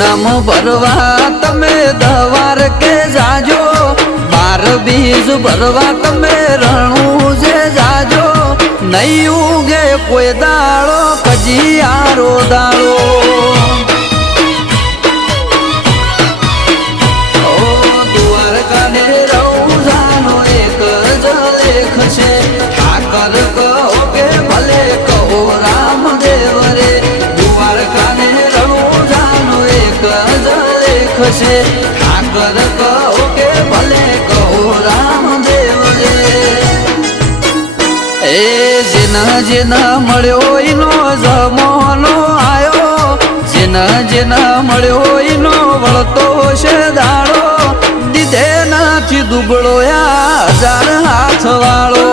પૂનમ ભરવા તમે દવાર કે જાજો, 12 બીજ ભરવા તમે રણું જે જાજો, નહીં ઉગે કોઈ દાડો કજિયારો દાડો। દ્વારકાને રૌજાનો એક જ લેખ છે, ઠાકર કહો કે ભલે કહો રામદેવ રે। દ્વારકાને રૌજાનો એક જ લેખ છે, ઠાકર કહો કે ભલે કહો રામદેવ રે। એ જેના જેના મળ્યો એનો જમાનો આયો, જેના જેના મળ્યો એનો વળતો છે દાડો, દીધે નાથી દુબળો 1000 હાથ વાળો।